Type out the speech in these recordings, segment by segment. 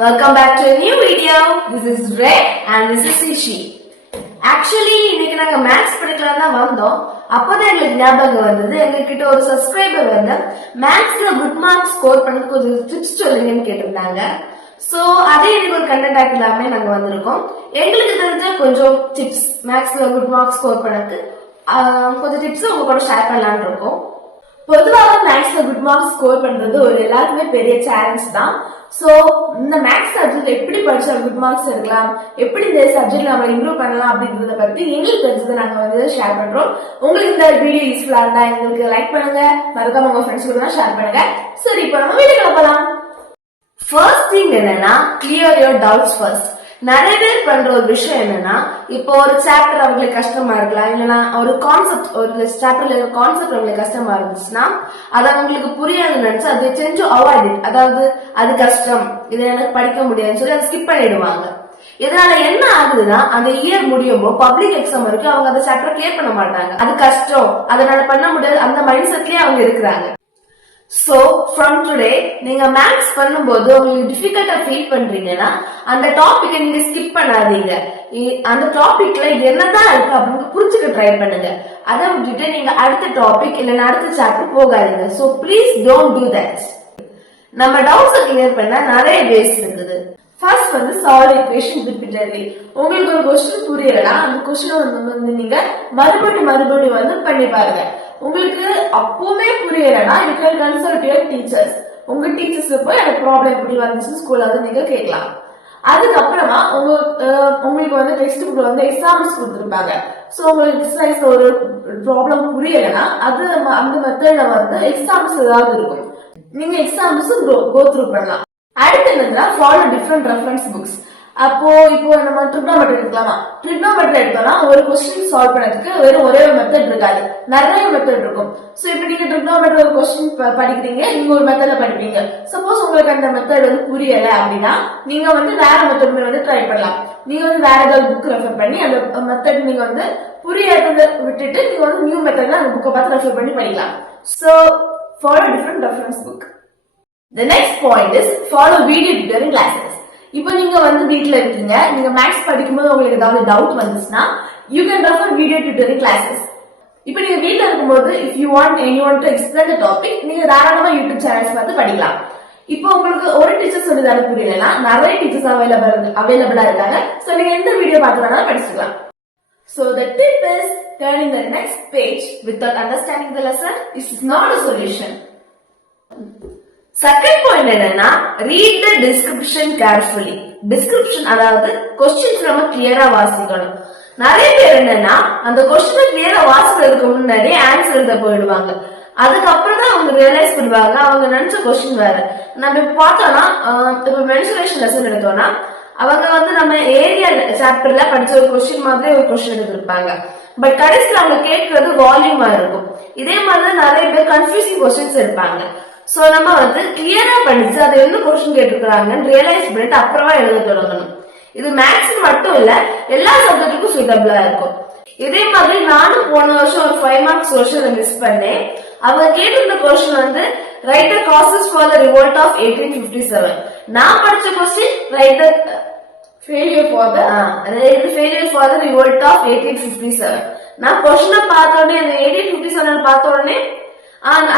Welcome back to a new video. This is Ray and this is Sishi. Actually, இன்னைக்கு நாங்க maths படிக்கலாம் தான் வந்தோம். அப்பதான் எங்களுக்கு ஞாபகம் வந்தது, எங்ககிட்ட ஒரு சப்ஸ்கிரைபர் வந்து மேத்ஸ்ல குட் மார்க்ஸ் ஸ்கோர் பண்ண கொஞ்சம் டிப்ஸ் சொல்லுங்கன்னு கேட்டிருந்தாங்க. சோ அதே எனக்கு ஒரு கண்டென்ட் ஆக்கலாமே நாங்க வந்திருக்கோம். எங்களுக்கு தெரிஞ்ச கொஞ்சம் டிப்ஸ் மேத்ஸ்ல குட் மார்க்ஸ் ஸ்கோர் பண்ணக்கு கொஞ்சம் டிப்ஸ் உங்க கூட ஷேர் பண்ணலாம்னு இருக்கோம். பொதுவாக மேத்ஸ்ல குட் மார்க்ஸ் ஸ்கோர் பண்றது ஒரு எல்லாருக்குமே பெரிய சேலஞ்ச் தான். சோ இந்த மேத்ஸ் சப்ஜெக்ட் எப்படி படிச்சா குட் மார்க்ஸ் எடுக்கலாம், எப்படி இந்த சப்ஜெக்ட்ல நம்ம இம்ப்ரூவ் பண்ணலாம் அப்படின்றத பத்தி எங்களுக்கு தெரிஞ்சதை நாங்க வந்து ஷேர் பண்றோம். உங்களுக்கு இந்த வீடியோ யூஸ்ஃபுல்லா இருந்தா எங்களுக்கு லைக் பண்ணுங்க, மறக்காம உங்க ஃப்ரெண்ட்ஸ் கூட ஷேர் பண்ணுங்க. சரி, இப்போ நம்ம வீடியோக்குள்ள போலாம். ஃபர்ஸ்ட் திங் என்னன்னா, கிளியர் யுவர் டவுட்ஸ் ஃபர்ஸ்ட். நிறைய பேர் பண்ற ஒரு விஷயம் என்னன்னா, இப்போ ஒரு சாப்டர் அவங்களுக்கு கஷ்டமா இருக்கலாம், இல்லைன்னா ஒரு கான்செப்ட், ஒரு சாப்டர்ல ஒரு கான்செப்ட் அவங்களுக்கு கஷ்டமா இருந்துச்சுன்னா அது அவங்களுக்கு புரியாதுன்னு நினைச்சு அதை டென்ட் டு அவாய்ட் இட். அதாவது அது கஷ்டம், இதை எனக்கு படிக்க முடியாதுன்னு சொல்லி அதை ஸ்கிப் பண்ணிடுவாங்க. இதனால என்ன ஆகுதுன்னா, அந்த இயர் முடியும் போது பப்ளிக் எக்ஸாம் வரைக்கும் அவங்க அந்த சாப்டர் கிளியர் பண்ண மாட்டாங்க. அது கஷ்டம், அதனால பண்ண முடியாது, அந்த மைண்ட் செட்லயே அவங்க இருக்கிறாங்க. சோ ஃப்ரம் டுடே நீங்க மேத்ஸ் பண்ணும்போது உங்களுக்கு டிஃபிகல்ட்டா ஃபீல் பண்றீங்கன்னா அந்த டாபிக்கை நீங்க ஸ்கிப் பண்ணாதீங்க. அந்த டாபிக்ல என்னதான் இருக்கு அப்படின்னு புரிஞ்சுக்க ட்ரை பண்ணுங்க. அதை விட்டுட்டு நீங்க அடுத்த டாபிக் இல்லைன்னா அடுத்த சாப்டர் போகாதீங்க. So please don't do that. நம்ம டவுட்ஸை கிளியர் பண்ண நிறைய வேஸ் இருக்குது. ஃபர்ஸ்ட் வந்து சால்வ் ஈக்குவேஷன் ரிப்பீட்டட்லி. உங்களுக்கு ஒரு கொஸ்டின் புரியலன்னா அந்த கொஸ்டினை வந்து நீங்க மறுபடியும் வந்து பண்ணி பாருங்க. உங்களுக்கு அப்பவுமே புரியலன்னா you can consult your teachers. உங்க டீச்சர்ஸ் போய் அந்த ப்ராப்ளம் எப்படி வந்துச்சு ஸ்கூல்ல வந்து நீங்க கேட்கலாம். அதுக்கப்புறமா உங்களுக்கு வந்து டெக்ஸ்ட் புக்ல வந்து எக்ஸாம்பிள்ஸ் கொடுத்துருப்பாங்க. சோ உங்களுக்கு எக்ஸசைஸ் ஒரு ப்ராப்ளம் புரியலன்னா அது அந்த மெத்தட்ல வந்து எக்ஸாம்பிள்ஸ் ஏதாவது இருக்கும், நீங்க எக்ஸாம்பிள்ஸ் கோ த்ரூ பண்ணலாம். அடுத்து என்னன்னா, ஃபாலோ டிஃபரெண்ட் ரெஃபரன்ஸ் புக்ஸ். இப்போ நம்ம ட்ரிக்னோமெட்ரி எடுக்கலாமா, ட்ரிக்னோமெட்ரி எடுத்தோம்னா ஒரு கொஸ்டின் சால்வ் பண்ணதுக்கு வெறும் ஒரே ஒரு மெத்தட் இருக்காது, நிறைய மெத்தட் இருக்கும். சோ இப்போ நீங்க ட்ரிக்னோமெட்ரி ஒரு கொஸ்டின் படிக்கிறீங்க, நீங்க ஒரு மெத்தட்ல படிப்பீங்க. சப்போஸ் உங்களுக்கு அந்த மெத்தட் வந்து புரியல அப்படின்னா நீங்க வந்து வேற மெத்தட் வந்து ட்ரை பண்ணலாம். நீங்க வந்து வேற ஏதாவது புக் ரெஃபர் பண்ணி அந்த மெத்தட் நீங்க வந்து புரியாததை விட்டுட்டு நீங்க வந்து நியூ மெத்தட்ல அந்த புக்கை பார்த்து ரெஃபர் பண்ணி படிக்கலாம். So follow different reference book. The next point is follow video during classes. இப்போ நீங்க வந்து வீட்ல இருக்கீங்க, நீங்க மேத்ஸ் படிக்கும்போது உங்களுக்கு ஏதாவது டவுட் வந்துச்சுன்னா you can refer video tutorial classes. இப்போ நீங்க வீட்ல இருக்கும்போது if you want anyone to explain the topic, நீங்க தாராளமா யூடியூப் சேனல்ஸ் பார்த்து படிக்கலாம். இப்போ உங்களுக்கு ஒரு டீச்சர் சொல்லி தர புரியலன்னா நிறைய டீச்சர்ஸ் அவைலபிளா இருக்காங்க. சோ நீங்க எந்த வீடியோ பார்த்து வேணாலும் படிச்சுக்கலாம். So the tip is turning the next page without understanding the lesson is not a solution. Second point என்னன்னா, read the description carefully. Description அதாவது கொஸ்டின்ஸ் நம்ம கிளியரா வாசிக்கணும். நிறைய பேர் என்னன்னா அந்த கொஸ்டினை கிளியரா வாசிக்கிறதுக்கு முன்னாடி ஆன்சர் எழுத போயிடுவாங்க. அதுக்கப்புறம் தான் அவங்க ரியலைஸ் பண்ணுவாங்க அவங்க நினைச்ச கொஸ்டின் வேற. நம்ம இப்ப பார்த்தோம்னா, இப்ப மென்சுரேஷன் லெசன் எடுத்தோம்னா அவங்க வந்து நம்ம ஏரியா சாப்டர்ல படிச்ச ஒரு கொஸ்டின் மாதிரி ஒரு கொஸ்டின் எடுத்திருப்பாங்க. பட் கடைசியில் அவங்க கேட்கறது வால்யூமா இருக்கும். இதே மாதிரி நிறைய பேர் கன்ஃபியூசிங் கொஸ்டின்ஸ் இருப்பாங்க. சோ நம்ம வந்து கிளியரா படிச்சு அது என்ன கொஸ்டின் கேட்டிருக்காங்கன்னு ரியலைஸ் பண்ணிட்டு அப்புறமா எழுத தொடங்கணும். இது மேத்ஸ் மட்டும் இல்ல, எல்லா சப்ஜெக்ட்டுக்கும் சூட்டபிளா இருக்கும். இதே மாதிரி நானும் போன வருஷம் ஒரு 5 மார்க்ஸ் கொஸ்டின் மிஸ் பண்ணேன். அவங்க கேட்டிருந்த கொஸ்டின் வந்து write the causes for the revolt of 1857. நான் படிச்ச question write the failure for the revolt of 1857. நான் கொஸ்டினை பார்த்த உடனே அந்த 1857 பார்த்த உடனே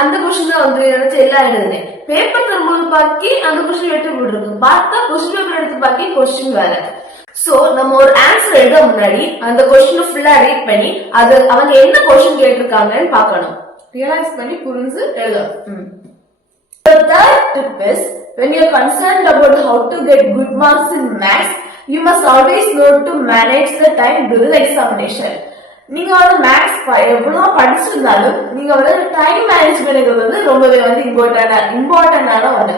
அந்த கொஸ்டின் தான் வந்து நினைச்சு எல்லாம் எழுதுனேன். பேப்பர் தரும்போது பாக்கி அந்த கொஸ்டின் எடுத்து விட்டுருக்கு, பார்த்தா கொஸ்டின் பேப்பர் எடுத்து பாக்கி கொஸ்டின் வேற. சோ நம்ம ஒரு ஆன்சர் எழுத முன்னாடி அந்த கொஸ்டின் ஃபுல்லா ரீட் பண்ணி அது அவங்க என்ன கொஸ்டின் கேட்டிருக்காங்கன்னு பார்க்கணும், ரியலைஸ் பண்ணி புரிஞ்சு எழுதணும். The third tip is, when you are concerned about how to get good marks in maths, you must always know to manage the time during the examination. நீங்க வந்து மேத்ஸ் எவ்வளவு படிச்சிருந்தாலும் நீங்க வந்து டைம் மேனேஜ்மெண்ட் வந்து ரொம்பவே வந்து இம்பார்ட்டன்டான ஒன்று.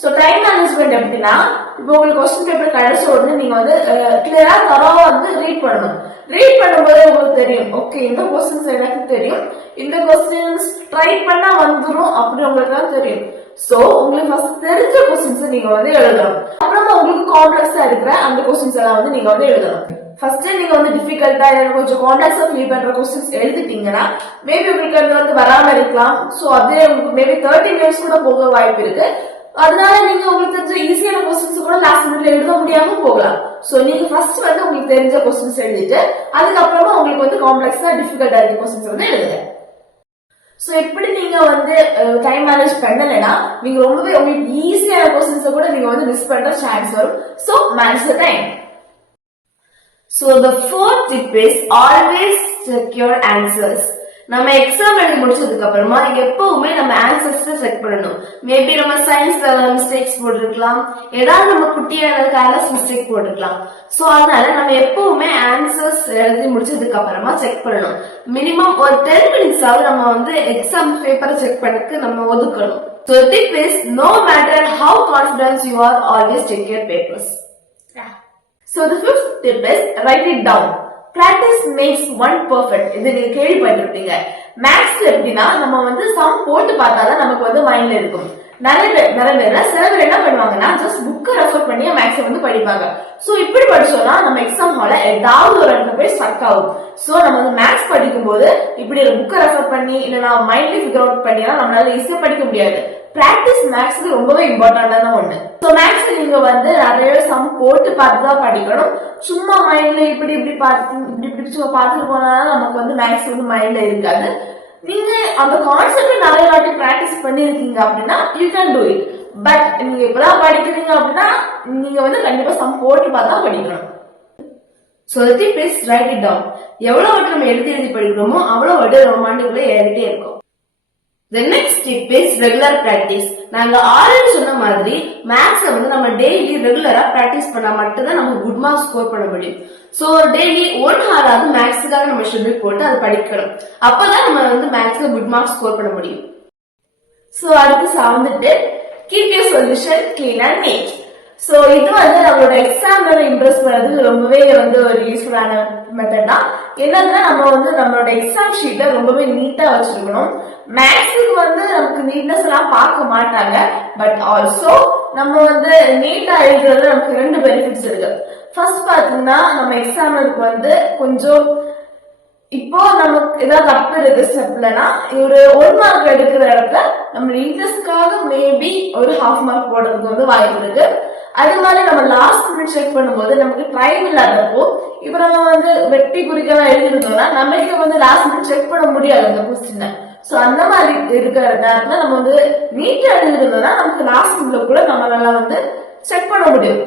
சோ டைம் மேனேஜ்மெண்ட் எப்படின்னா, இப்போ உங்களுக்கு கொஸ்டின் பேப்பர் கிடைச்ச உடனே நீங்க வந்து கிளியரா தரவா வந்து ரீட் பண்ணணும். ரீட் பண்ணும்போது உங்களுக்கு தெரியும், ஓகே இந்த கொஸ்டின்ஸ் எனக்கு தெரியும், இந்த கொஸ்டின்ஸ் ட்ரை பண்ணா வந்துடும் அப்படி உங்களுக்கு தான் தெரியும். சோ உங்களுக்கு ஃபர்ஸ்ட் தெரிஞ்ச கொஸ்டின்ஸ் நீங்க வந்து எழுதணும். அப்புறமா உங்களுக்கு காம்ப்ளெக்ஸா இருக்கிற அந்த கொஸ்டின்ஸ் எல்லாம் வந்து நீங்க வந்து எழுதணும். ஃபர்ஸ்ட் நீங்க வந்து டிஃபிகல்ட்டா கொஞ்சம் காம்ப்ளெக்ஸா ஃபீல் பண்ற கொஸ்டின்ஸ் எழுதிட்டீங்கன்னா மேபி உங்களுக்கு அது வந்து வராம இருக்கலாம். சோ அதே உங்களுக்கு மேபி 30 மினிட்ஸ் கூட போக வாய்ப்பு இருக்கு. அதனால நீங்க உங்களுக்கு கொஞ்சம் ஈஸியான கொஸ்டின்ஸ் கூட லாஸ்ட் மினிட்ல எழுத முடியாம போகலாம். சோ நீங்க ஃபர்ஸ்ட் வந்து உங்களுக்கு தெரிஞ்ச கொஸ்டின்ஸ் எழுதிட்டு அதுக்கப்புறமா உங்களுக்கு வந்து காம்ப்ளெக்ஸா டிஃபிகல்ட்டா இருக்க கொஸ்டின்ஸ் வந்து எழுதுங்க. சோ எப்படி நீங்க வந்து டைம் மேனேஜ் பண்ணலனா நீங்க ரொம்பவே உங்களுக்கு ஈஸியான கொஸ்டின்ஸ் கூட நீங்க வந்து மிஸ் பண்ற சான்ஸ் வரும். So manage the time. So the fourth tip is always check your answers. நம்ம எக்ஸாம் எழுதி முடிச்சதுக்கு அப்புறமா எப்பவுமே நம்ம ஆன்சர்ஸ் செக் பண்ணணும். மேபி நம்ம சயின்ஸ்ல மிஸ்டேக்ஸ் போட்டிருக்கலாம், ஏதாவது நம்ம குட்டியான கேர்லெஸ் மிஸ்டேக் போட்டிருக்கலாம். சோ அதனால நம்ம எப்பவுமே ஆன்சர்ஸ் எழுதி முடிச்சதுக்கு அப்புறமா செக் பண்ணணும். மினிமம் ஒரு 10 minutes ஆவது நம்ம வந்து எக்ஸாம் பேப்பரை செக் பண்ணக்கு நம்ம ஒதுக்கணும். So the tip is no matter how confident you are, always check your papers. So the fifth tip is write it down. Practice makes one perfect. இது நீங்க கேள்விப்பட்டிருப்பீங்க. மேத்ஸ்ல எப்படின்னா நம்ம வந்து சம் போட்டு பார்த்தாதான் நமக்கு வந்து மைண்ட்ல இருக்கும். நிறைய பேர் சில பேர் என்ன பண்ணுவாங்கன்னா ஜஸ்ட் புக்கை ரெஃபர் பண்ணி மேத்ஸ் வந்து படிப்பாங்க. சோ இப்படி படிச்சோம்னா நம்ம எக்ஸாம் ஹால்ல ஏதாவது ஒரு இடத்துல போய் ஸ்டக் ஆகும். சோ நம்ம வந்து மேத்ஸ் படிக்கும் போது இப்படி ஒரு புக்கை ரெஃபர் பண்ணி இல்லைன்னா மைண்ட்ல ஃபிகர் அவுட் பண்ணினா நம்மளால ஈஸியா படிக்க முடியாது. பிராக்டிஸ் மேத்ஸ்க்கு ரொம்பவே இம்பார்ட்டன்டான ஒண்ணு. சோ மேத்ஸ் நீங்க வந்து நிறைய சம் போட்டு பார்த்து தான் படிக்கணும். சும்மா மைண்ட்ல இப்படி பார்த்துட்டு போனாலும் நமக்கு வந்து மேத்ஸ் வந்து மைண்ட்ல இருக்காது. நீங்க அந்த கான்செப்ட் நிறைய வாட்டி பிராக்டிஸ் பண்ணிருக்கீங்க அப்படின்னா you can do it. But நீங்க இப்பதான் படிக்கிறீங்க அப்படின்னா நீங்க வந்து கண்டிப்பா சம் போட்டு பார்த்தா படிக்கணும். So the tip is write it down. எவ்வளவு வாட்டி நம்ம எழுதி படிக்கிறோமோ அவ்வளவு வாட்டி நம்ம மண்டைக்குள்ள ஏறிட்டே இருக்கும். The next tip is regular practice. நாங்க ஆல்ரெடி சொன்ன மாதிரி மேத்ஸ் வந்து நம்ம டெய்லி ரெகுலரா பிராக்டிஸ் பண்ணா மட்டும்தான் நம்ம குட் மார்க்ஸ் ஸ்கோர் பண்ண முடியும். சோ டெய்லி 1 hour ஆவது மேத்ஸ்க்காக நம்ம ஷெட்யூல் போட்டு அதை படிக்கணும். அப்பதான் நம்ம வந்து மேத்ஸ்ல குட் மார்க்ஸ் ஸ்கோர் பண்ண முடியும். சோ அடுத்து 7th tip, keep your solution clean and neat. So இது வந்து நம்மளோட எக்ஸாம்ல இம்ப்ரெஸ் பண்றதுக்கு ரொம்பவே வந்து ஒரு யூஸ்ஃபுல்லான மெத்தட் தான். என்னன்னா நம்ம வந்து நம்மளோட எக்ஸாம் ஷீட்டை ரொம்பவே நீட்டா வச்சிருக்கணும். மேத்ஸுக்கு வந்து நமக்கு நீட்னஸ் எல்லாம் பார்க்க மாட்டாங்க. பட் ஆல்சோ நம்ம வந்து நீட்டா எழுதுறது நமக்கு 2 பெனிஃபிட்ஸ் இருக்கு. ஃபர்ஸ்ட் பாத்தீங்கன்னா நம்ம எக்ஸாமருக்கு வந்து கொஞ்சம் இப்போ நமக்கு ஏதாவது தப்பு இருக்கு ஸ்டெப்லனா ஒரு 1 mark எடுக்கிற இடத்துல நம்ம நீட்னஸ்க்காக மேபி ஒரு 1/2 mark போடுறதுக்கு வந்து வாய்ப்பு இருக்கு. அது மாதிரி நம்ம லாஸ்ட் மினிட் செக் பண்ணும்போது நமக்கு டைம் இல்லாதப்போ இப்ப நம்ம வந்து வெட்டி குறிக்கலாம் எழுதிருந்தோம்னா நமக்கு வந்து லாஸ்ட் மினிட் செக் பண்ண முடியாது அந்த கொஸ்டினை. சோ அந்த மாதிரி இருக்கிற நேரத்துல நம்ம வந்து நீட்டா எழுதிருந்தோம்னா நமக்கு லாஸ்ட் மினிட்ல கூட நம்மளால வந்து செக் பண்ண முடியும்.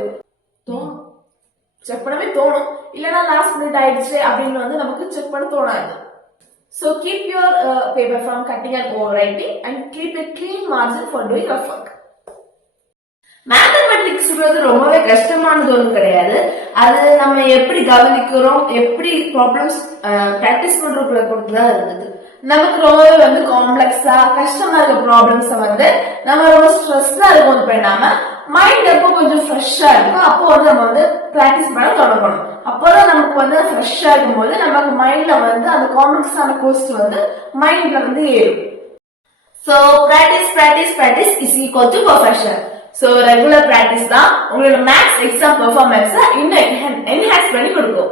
செக் பண்ணவே தோணும். இல்லனா லாஸ்ட் மினிட் ஆயிடுச்சு அப்படின்னு வந்து நமக்கு செக் பண்ண தோணாது. So keep your paper from cutting and overwriting and keep a clean margin for doing rough work. Mathematics ரொம்பவே கஷ்டமானது ஒன்றும் கிடையாது. அது நம்ம எப்படி கவனிக்கிறோம், எப்படி ப்ராப்ளம்ஸ் பிராக்டிஸ் பண்றதுக்குள்ள பொறுத்துதான் இருக்குது. நமக்கு ரொம்பவே வந்து காம்ப்ளெக்ஸா கஷ்டமா இருக்க ப்ராப்ளம்ஸ் வந்து நம்ம ரொம்ப ஸ்ட்ரெஸ்ஸா இருக்கும் பண்ணாம மைண்ட் எப்போ கொஞ்சம் ஃப்ரெஷ்ஷா இருக்கும் அப்போ வந்து நம்ம வந்து பிராக்டிஸ் பண்ண தொடங்கணும். அப்போதான் நமக்கு வந்து ஃப்ரெஷ்ஷா இருக்கும் போது நமக்கு மைண்ட்ல வந்து அந்த காம்ப்ளெக்ஸான கோர்ஸ் வந்து மைண்ட்ல வந்து ஏறும். So practice is equal to perfection. So regular practice தான் உங்களோட மேத்ஸ் எக்ஸாம் பெர்ஃபார்மன்ஸ இன்னும் என்ஹான்ஸ் பண்ணி கொடுக்கும்.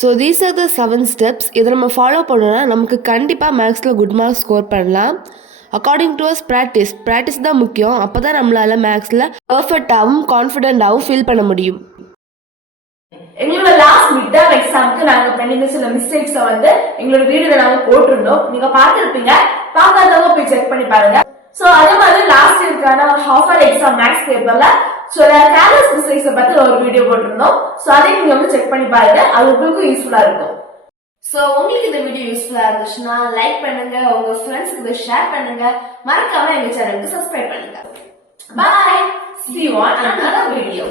So these are the 7 steps. இதை நம்ம ஃபாலோ பண்ணோன்னா நமக்கு கண்டிப்பாக மேக்ஸில் குட் மார்க்ஸ் ஸ்கோர் பண்ணலாம். அக்கார்டிங் டு அஸ் ப்ராக்டிஸ் தான் முக்கியம். அப்போ தான் நம்மளால் மேக்ஸில் பர்ஃபெக்டாகவும் கான்ஃபிடென்ட்டாகவும் ஃபீல் பண்ண முடியும். எங்களோட லாஸ்ட் மிட் டர்ம் எக்ஸாமுக்கு நாங்க பண்ணின சில மிஸ்டேக்ஸை வந்து எங்களோட வீடியோல நாங்க போட்டிருந்தோம். நீங்க பார்த்திருப்பீங்க. பார்க்காதவங்க போய் செக் பண்ணி பாருங்க. சோ அதே மாதிரி லாஸ்ட் இயர்க்கான ஹாஃப் ஆர் எக்ஸாம் மேத்ஸ் பேப்பர்ல சில கேர்லெஸ் மிஸ்டேக்ஸை பத்தி ஒரு வீடியோ போட்டிருந்தோம். சோ அதை நீங்க வந்து செக் பண்ணி பாருங்க. அது உங்களுக்கு யூஸ்ஃபுல்லா இருக்கும். சோ உங்களுக்கு இந்த வீடியோ யூஸ்ஃபுல்லா இருந்துச்சுன்னா லைக் பண்ணுங்க, உங்க ஃப்ரெண்ட்ஸ்க்கு இதை ஷேர் பண்ணுங்க, மறக்காம எங்க சேனலுக்கு சப்ஸ்கிரைப் பண்ணுங்க. Bye. See you on another video.